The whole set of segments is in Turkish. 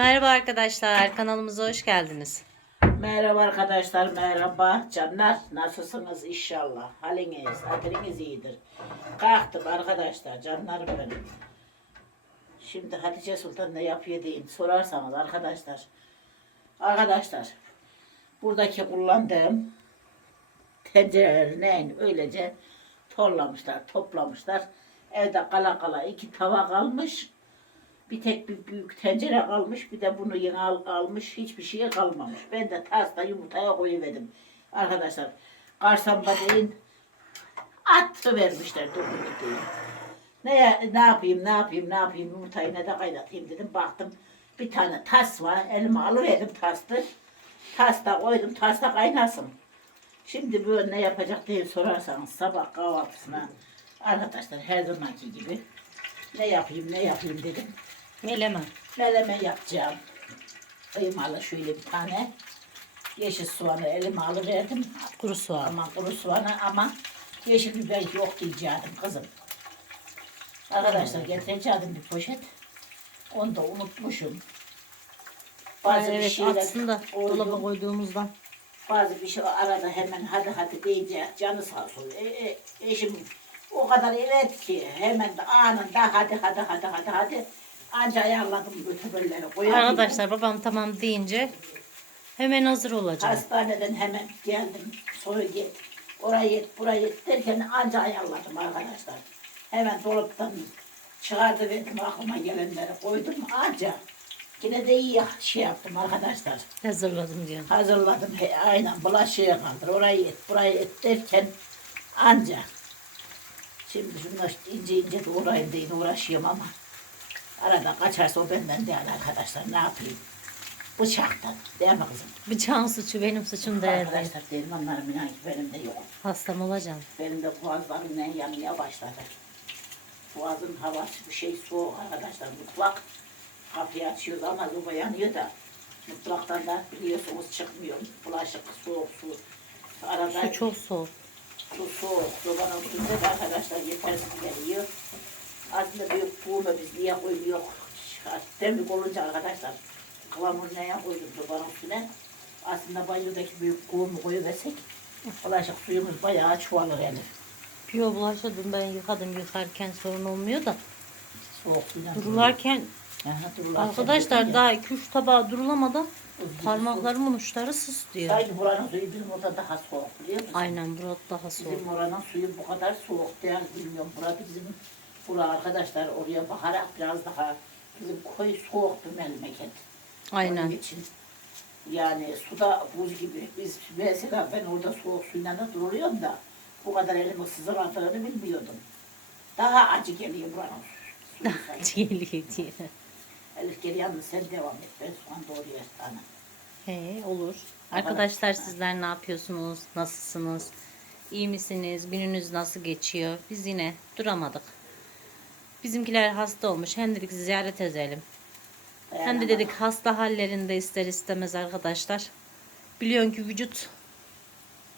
Merhaba arkadaşlar, kanalımıza hoş geldiniz. Merhaba arkadaşlar, merhaba canlar. Nasılsınız inşallah? Haliniz, hatırınız iyidir. Kalktım arkadaşlar, canlarım benim. Şimdi Hatice Sultan ne yapıyor deyin sorarsanız arkadaşlar. Arkadaşlar, buradaki kullandığım tencerelerini öylece torlamışlar, toplamışlar. Evde kala kala iki tava kalmış. Bir tek bir büyük tencere kalmış, bir de bunu yine al, almış, hiçbir şeye kalmamış. Ben de tasta yumurtaya koyuverdim. Arkadaşlar, karsamba deyin, attı vermişler dokuz diye. Ne, ne yapayım, ne yapayım, ne yapayım, yumurtayı ne de kaynatayım dedim. Baktım, bir tane tas var, elime alıverdim tastı. Tasta koydum, tasta kaynasın. Şimdi böyle ne yapacak diye sorarsanız sabah kahvaltısına arkadaşlar her zamanki gibi ne yapayım ne yapayım dedim. Meleme. Meleme yapacağım. Kıymalı şöyle bir tane. Yeşil soğanı elime alıverdim. Kuru soğan. Ama kuru soğanı ama yeşil biber yok diyecektim kızım. Arkadaşlar getireceğim bir poşet. Onu da unutmuşum. Bazı bir evet, şeyler aslında dolaba koyduğumuzdan. Bazı bir şey arada hemen hadi hadi deyince canı sağ olsun. E, e, eşim o kadar evet ki hemen de anında hadi hadi hadi hadi hadi. Anca ayarladım götürürleri koyayım. Arkadaşlar babam tamam deyince hemen hazır olacak. Hastaneden hemen geldim. Soy git. Oraya git, buraya git derken anca ayarladım arkadaşlar. Hemen dolaptan çıkardı verdim aklıma gelenleri koydum anca. Yine de iyi şey yaptım arkadaşlar. Hazırladım diyor. Hazırladım he, aynen bulaşığa kaldır. Oraya git, buraya git derken anca. Şimdi şunlar ince ince doğrayayım diye uğraşıyorum ama arada kaçarsa o benden değil arkadaşlar ne yapayım. Bıçaktan değil mi kızım? Bıçağın suçu benim suçum değerli. Arkadaşlar dermanlarım inan ki benim de yok. Hastam olacağım. Benim de boğazlarım ne yanmaya başladı. Boğazın havası bir şey soğuk arkadaşlar. Mutfak kapıyı açıyoruz ama soba yanıyor da mutfaktan da biliyorsunuz çıkmıyor. Bulaşık soğuk su. Arada Su çok soğuk. su soğuk. Sobanın suyu da arkadaşlar yetersiz geliyor. Aslında büyük buğunu biz niye koyuyor? Demlik olunca arkadaşlar kıvamını neye koydum sobanın üstüne? Aslında banyodaki büyük kuğumu koyuversek bulaşık suyumuz bayağı çoğalır Elif. Yo bulaşırdım ben yıkadım yıkarken sorun olmuyor da. Soğuk suyla. Durularken Aha, durularken arkadaşlar daha 2-3 tabağa durulamadan parmaklarımın uçları sus diyor. Sanki buranın suyu bizim orada daha soğuk biliyor musun? Aynen burada daha soğuk. Bizim oranın suyu bu kadar soğuk değil bilmiyorum. Burada bizim bura arkadaşlar oraya bakarak biraz daha bizim koy soğuk bir memleket. Onun Aynen. için yani suda buz gibi. Biz mesela ben orada soğuk suyla da duruyorum da bu kadar elimi sızıradığını bilmiyordum. Daha acı geliyor buranın suyu. sanki. Geliyor diye. Elif gel yalnız sen devam et. Ben soğan doğruyor sana. He olur. Arkadaşlar sizler ne yapıyorsunuz? Nasılsınız? İyi misiniz? Gününüz nasıl geçiyor? Biz yine duramadık. Bizimkiler hasta olmuş. Hem dedik ziyaret edelim. Hem de Dayanamadım. dedik hasta hallerinde ister istemez arkadaşlar. Biliyorsun ki vücut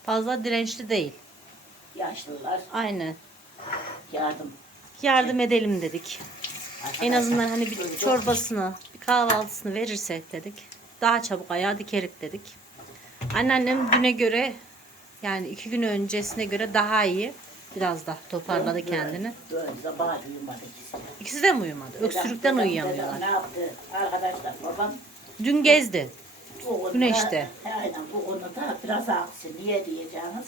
fazla dirençli değil. Yaşlılar Aynen. yardım. Yardım edelim dedik. En Arkadaşlar, azından hani bir çorbasını, bir kahvaltısını verirsek dedik. Daha çabuk ayağa dikerik dedik. Anneannem güne göre yani iki gün öncesine göre daha iyi. Biraz daha toparladı kendini. Sabah uyumadı ikisi de. İkisi de mi uyumadı? Öksürükten uyuyamıyorlar. Ne yaptı arkadaşlar babam Dün gezdi. bu konuda, Güneşte. Aynen bu konuda biraz aksi. Niye diyeceğiniz?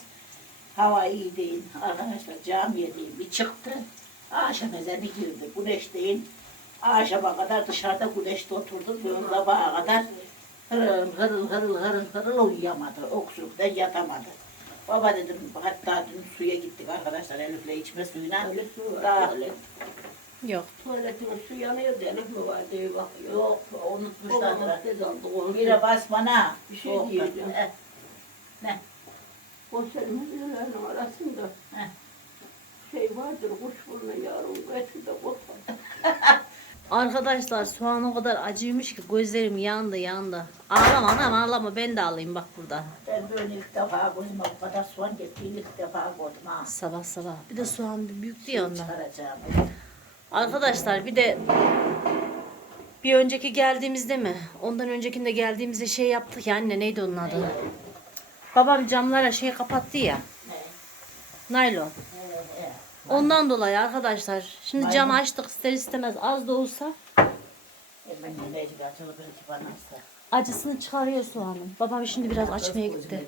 Hava iyi değil. Arkadaşlar camiye değil. Bir çıktı. Akşam ezanı girdi. Güneş değil. Akşama kadar dışarıda güneşte oturdu. Böyle sabaha kadar hırıl hırıl hırıl hırıl hırıl uyuyamadı. Öksürükten yatamadı. Baba dedim hatta dün suya gittik arkadaşlar Elif'le içme suyuna. Öyle su var, Daha, öyle. Yok. Tuvaletin su yanıyor Elif mi var diye bakıyor. yok unutmuşlar. Tez aldı onu. Bas bana. Bir şey Soğuktan. diyeceğim. Eh, Ne? O senin hediyelerinin arasında Heh. şey vardır kuş burnu yavrum eti de kotar. Arkadaşlar soğan o kadar acıymış ki gözlerim yandı yandı. Ağlama anam ağlama ben de alayım bak burada. Ben böyle ilk defa gözüme bu kadar soğan getirdiğim ilk defa gördüm ha. Sabah sabah. Bir de soğan büyüktü ya ondan. Çıkaracağım. Arkadaşlar bir de Bir önceki geldiğimizde mi? Ondan öncekinde geldiğimizde şey yaptık ya anne neydi onun adı? Babam camlara şey kapattı ya. Naylon. Ondan dolayı arkadaşlar. Şimdi cam açtık ister istemez az da olsa Hemen yine bir açılı bir iki bana. Acısını çıkarıyor soğanın. Babam şimdi biraz açmaya gitti.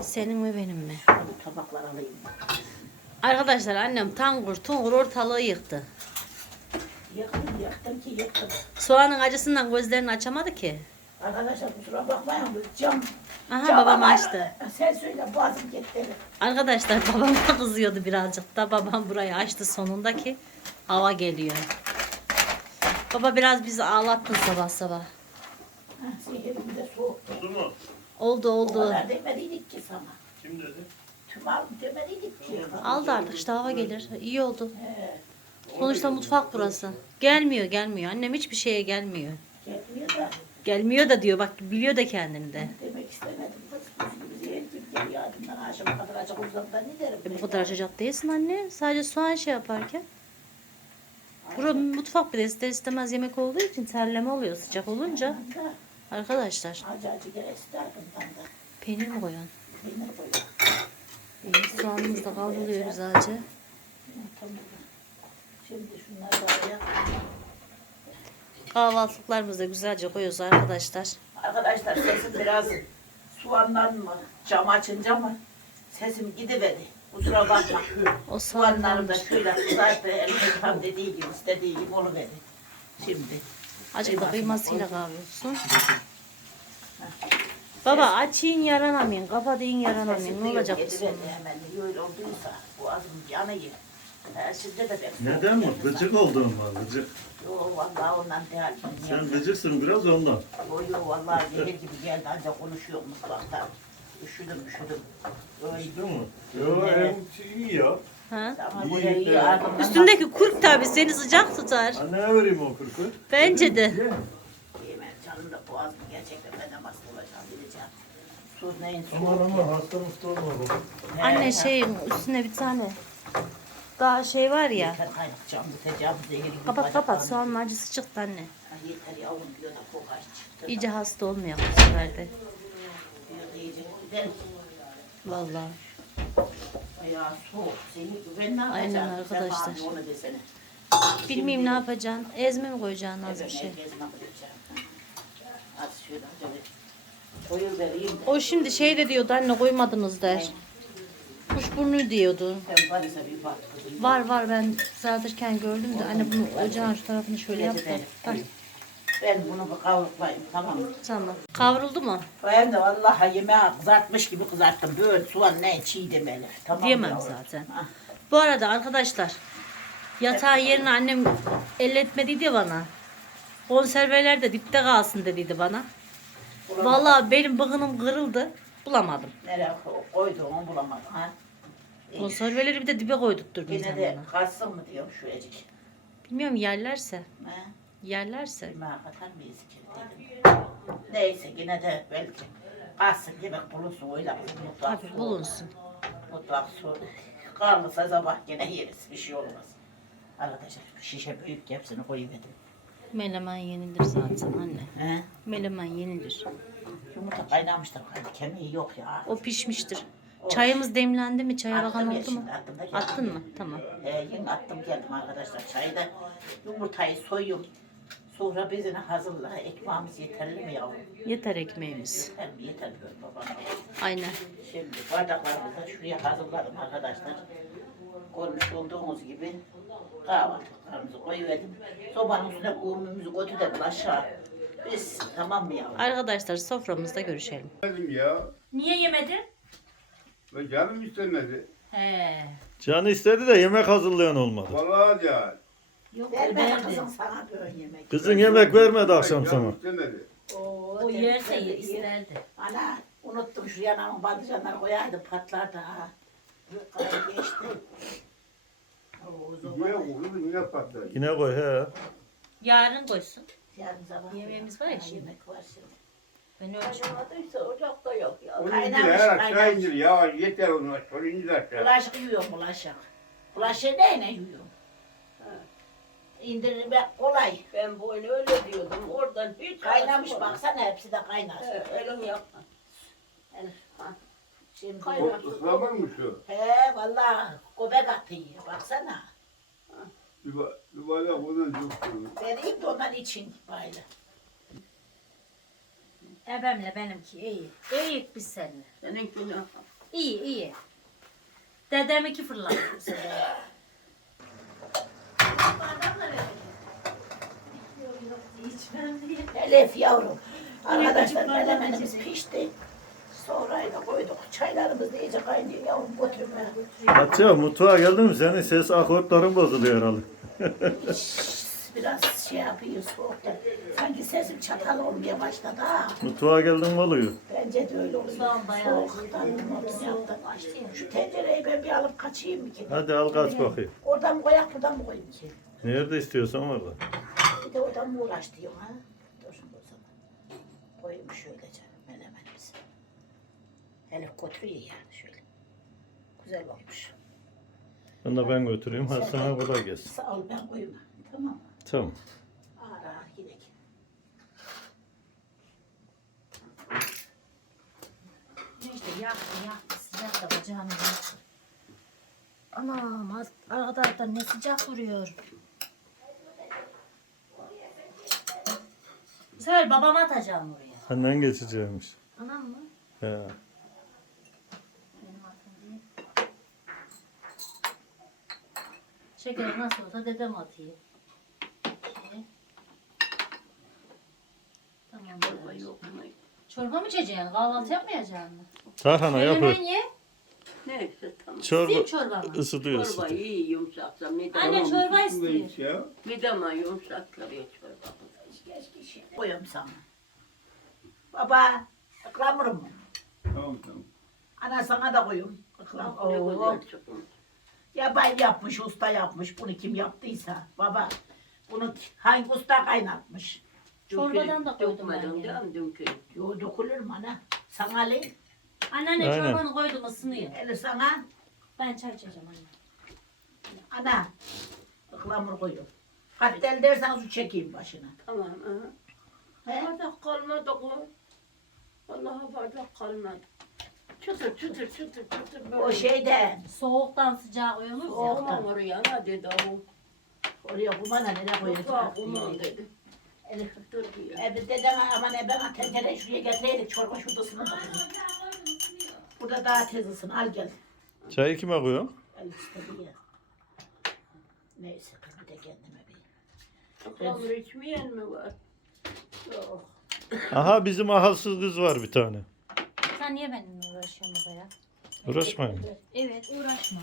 Senin mi benim mi? Tabaklar alayım. Arkadaşlar annem tangur tungur ortalığı yıktı. Yıktım yıktım ki yıktım. Soğanın acısından gözlerini açamadı ki. Arkadaşlar kusura bakmayın bu cam. Aha cam babam açtı. Sen söyle boğazım gitti. Arkadaşlar babam da kızıyordu birazcık da babam burayı açtı sonunda ki hava geliyor. Baba biraz bizi ağlattın sabah sabah. Ha, Sihirim de soğuk. Oldu mu? Oldu O oldu. kadar demediydik ki sana. Kim dedi? Tüm al demediydik ki. Aldı artık işte hava gelir. İyi oldu. He, Sonuçta mutfak burası. Gelmiyor gelmiyor. Annem hiçbir şeye gelmiyor. Gelmiyor da Gelmiyor da diyor bak biliyor da kendinde. demek istemedim. Kız geliyor adımdan akşama kadar açık ne derim E, ben bu kadar açacak değilsin anne. Sadece soğan şey yaparken. Bura mutfak bir de ister istemez yemek olduğu için terleme oluyor sıcak olunca. Da, Arkadaşlar Acı acı peynir mi koyuyorsun? Peynir koyuyorum. İyi soğanımız da kavruluyor güzelce. Tamam. Şimdi şunları da alayım. Kahvaltılıklarımızı da güzelce koyuyoruz arkadaşlar. Arkadaşlar sesim biraz soğandan mı, cam açınca mı sesim gidiverdi. Kusura bakma. O Soğanlarım da şöyle kızarttı, elime tam dediği gibi, istediği gibi oluverdi. Şimdi. Acık da kıymasıyla kavrulsun. Baba açayım yaranamayın, kapatayım yaranamayın. Ne olacak bu sonra? hemen. Öyle olduysa de ben Neden mi? Gıcık oldun mu? Gıcık. Yo vallahi ondan değil. Sen gıcıksın biraz ondan. Yo yo vallahi zehir gibi geldi ancak konuşuyor mutfakta. Üşüdüm üşüdüm. Öyle Değil mi? Yo Evet. en iyi ya. Ha? Üstündeki kurk tabi seni sıcak tutar. Anneye vereyim o kırkı. Bence de. Ye. Yemen canım da boğazım gerçekten ben de hasta olacağım bileceğim. Tuz neyin Aman soğuk. aman hasta mısta olma baba. Anne şey üstüne bir tane daha şey var ya. Yeter kaynatacağım biteceğim zehir gibi. Kapat kapat bacaklarım. soğanın acısı çıktı anne. Ha, Yeter yavrum diyor da kokar çıktı. İyice hasta olmayalım bu sefer de. Diyor da iyice gidelim. Vallahi. Ya soğuk gibi. Ben ne yapacağım? Aynen Sen arkadaşlar. bana onu desene. Bilmeyeyim ne yapacaksın. Ezme mi koyacaksın az bir şey? gezme yapacağım. Az şöyle şöyle. Koyu vereyim de. O şimdi şey de diyordu anne koymadınız der. Kuşburnu diyordu. Ben Paris'e bir bak kızım. Var var ben kızartırken gördüm de anne bunu ocağın şu tarafını şöyle yap da. Bak, Ben bunu kavruklayayım tamam mı? tamam. Kavruldu mu? Ben de vallahi yemeği kızartmış gibi kızarttım. Böyle soğan ne çiğ demeli. Tamam Diyemem yavrum? zaten. Ah, Bu arada arkadaşlar yatağı yerine annem elletmediydi bana. Konserveler de dipte kalsın dediydi bana. bulamadım. Vallahi benim bıgınım kırıldı. Bulamadım. Nereye ko- koydu onu bulamadım ha. Konserveleri bir de dibe koydurtturdun Yine sen de bana. kalsın mı diyorum şu ecik. Bilmiyorum yerlerse. Ha? Yerlerse. Yemeğe katar mıyız ki dedim. Neyse yine de belki kalsın yemek bulunsun öyle. Mutfak Tabii soğuk. bulunsun. Mutfak soğuk. Karnısa sabah yine yeriz bir şey olmaz. Arkadaşlar şişe büyük hepsini koyuverdim. Melemen yenilir zaten anne. He? Melemen yenilir. Yumurta kaynamıştır. Hadi kemiği yok ya. O pişmiştir. Çayımız demlendi mi? Çaya bakan Attım ya oldu mu? şimdi, attım da geldim. Attın mı? Tamam. He, yine attım geldim arkadaşlar. Çayı da yumurtayı soyuyorum. Sonra bezini hazırla. Ekmeğimiz yeterli mi yavrum? Yeter ekmeğimiz. Yeter mi? Yeter diyor babam. Aynen. Şimdi bardaklarımızı da şuraya hazırladım arkadaşlar. Görmüş olduğunuz gibi kahvaltılıklarımızı koyuverdim. Sobanın üstüne kumumuzu götürdüm aşağı. Biz tamam mı yavrum? Arkadaşlar soframızda görüşelim. Yemedim ya. Niye yemedin? Ve canım istemedi. He. Canı istedi de yemek hazırlayan olmadı. Vallahi ya. Yok Verme kızım sana böyle yemek. Kızın yemek vermedi akşam sana. Oo, O yerse ye- isterdi. Ana unuttum şu yanağımın patlıcanları koyardım patlardı ha. Kara geçti. Oo, Niye zoba. vurdu yine patladı. Yine koy he. Yarın koysun. Yarın sabah. Yemeğimiz var ya Ha, şimdi. Yemek var şimdi. Ben ölçüm. Olmadıysa ocakta yok ya. Onu Kaynamış, indir her aşağı kaynamış. indir ya. Yeter onu sonra indir aşağı. Bulaşık yiyorum bulaşık. Bulaşığı neyle yiyorum? İndirmek kolay. Ben bu oyunu öyle diyordum. Oradan hiç Kaynamış olmaz. baksana hepsi de kaynar. He, Elin yapma. Şimdi Kaynar. Islamak mı şu? he vallahi göbek atıyor baksana. Bir bardak ondan çok koyun. Vereyim de ondan için böyle. Ebemle benimki iyi. İyi biz seninle. Senin günah. İyi iyi. Dedem iki fırlattı bu sefer. Elif yavrum. Arkadaşlar menemenimiz pişti. Sonra da koyduk. Çaylarımız da iyice kaynıyor yavrum götürme. Hatice mutfağa geldin mi? Senin ses akortların bozuluyor herhalde. Biraz şey yapıyor soğukta. Sanki sesim çatal olmaya başladı ha. Mutfağa geldin mi oluyor? Bence de öyle oluyor. Soğan bayağı Soğuktan, soğuktan. Şu tencereyi ben bir alıp kaçayım mı ki? Hadi al kaç bakayım. Oradan mı koyak buradan mı koyayım ki? Nerede istiyorsan orada. Bir de oradan mı uğraş diyor ha? Dur o zaman. Koyayım şöylece menemenimizi. Elif götürüyor yani şöyle. Güzel olmuş. Bunu da ben götüreyim. Sana kolay gelsin. Sağ ol ben koyayım. Tamam mı? Tamam. Ağır ağır gidelim. İşte yaktı yaktı sıcak da bacağını yaktı. Anam az- arkadaşlar ne sıcak vuruyor. Söyle babama atacağım oraya. Annen geçeceğimiş. Anam mı? He. Benim atım değil. Şeker nasıl olsa dedem atıyor. İki. Tamam. Çorba yok mu? Çorba mı içeceksin? Kahvaltı yapmayacaksın mı? Tarhana yapıyor. Menemen ye. Neyse tamam. Çorba Sil çorba mı? ısıtıyor Çorba ısıtıyor. iyi yumuşaksa midem. Anne çorba istiyor. iç ya. Mideme yumuşaktır ya çorba. Keşke şey. Koyayım sana. Baba, ıklamır mı? Tamam tamam. Ana sana da koyayım. Iklam. Ne Oo. güzel çıkmış. Ya ben yapmış, usta yapmış. Bunu kim yaptıysa. Baba, bunu hangi usta kaynatmış? Çorbadan da koydum ben Dökmedin yine. değil mi dünkü? Yo dökülür mü ana? Sana alayım. Anneanne Aynen. çorbanı koydum ısınıyor. Eli sana. Ben çay içeceğim anne. Ana. ıklamur koyuyorum. Hatta el dersen su çekeyim başına. Tamam. Hı. He? Bardak kalmadı kız. Vallahi bardak kalmadı. Çıtır çıtır çıtır çıtır. böyle. O şeyde. Soğuktan sıcağa koyulur ya. Aman oraya ne dedi o? Oraya kumana nereye Mutfağa koyacağız? kuman dedi. Elif. Dur ya. E dedem aman e ben tencereyi şuraya getireydik. Çorba şurada ısınır. da kızım. Burada daha tez ısın. Al gel. Çayı kime koyuyorsun? El istedi ya. Neyse dur bir de kendime bir. Hamur içmeyen mi var? Yok. Aha bizim ahalsız kız var bir tane. Sen niye benimle uğraşıyorsun baba ya? Uğraşmayın. Evet uğraşma.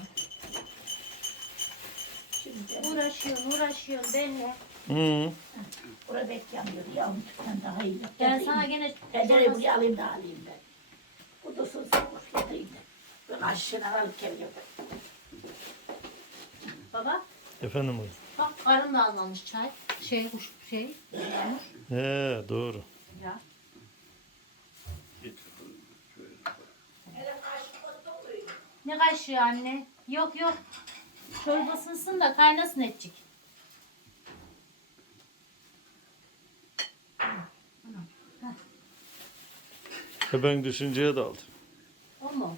Şimdi Uğraşıyorsun uğraşıyorsun benimle. Hı. burada bek yanıyor ya. Lütfen daha iyi. Ben sana gene Tencereyi çorba- buraya alayım da alayım ben. Bu da sız getireyim de. Ben aşağıdan alıp geliyorum. Baba Efendim oğlum. bak karın da almamış çay. Şey kuş şey. Yağmur. He doğru. Ya. Ne kaşığı anne? Yok yok. Çorbasınsın da kaynasın etçik. E ben düşünceye daldım. O mu?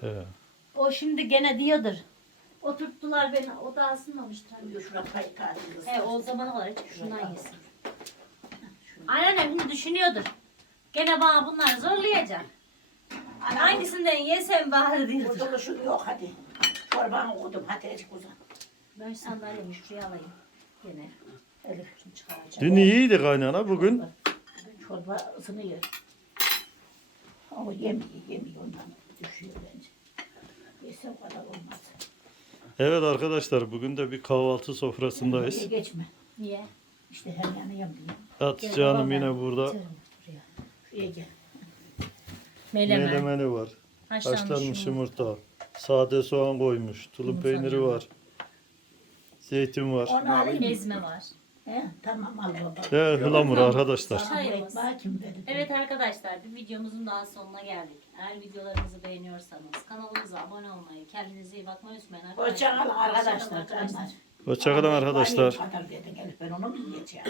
He. O şimdi gene diyordur. Oturttular beni. O da ısınmamıştır. anne. Buyur şuna pay tarihi. He o zamana kadar hiç şundan yesin. Anneannem şimdi düşünüyordur. Gene bana bunları zorlayacak. Hangisinden yesem bari diyordur. Kurtuluşun yok hadi. Çorbanı koydum hadi ezik uzan. Ben sandalyemi şuraya alayım. Gene. Elif. Şunu çıkaracağım. Dün iyiydi kaynana bugün. Çorba ısınıyor. Ama yemiyor yemiyor ondan düşüyor bence. Yese o kadar olmaz. Evet arkadaşlar bugün de bir kahvaltı sofrasındayız. geçme. Niye? İşte hem yanayım diye. Hatice Hanım yine burada. Getiririm buraya. Şuraya gel. Melemen. Melemeni var. Haşlanmış, Haşlanmış yumurta. Sade soğan koymuş. Tulum Yumurta peyniri var. Zeytin var. Onu alayım? Ezme var. He, tamam al baba. Hılamur arkadaşlar. Sana bu Çayımız. ekmeği kim verdi? Evet arkadaşlar bir videomuzun daha sonuna geldik. Eğer videolarımızı beğeniyorsanız kanalımıza abone olmayı, kendinize iyi bakmayı unutmayın arkadaşlar. Hoşça kalın arkadaşlar, Hoşça kalın canlar. Hoşçakalın arkadaşlar. Dedin gelip ben onu mu yiyeceğim?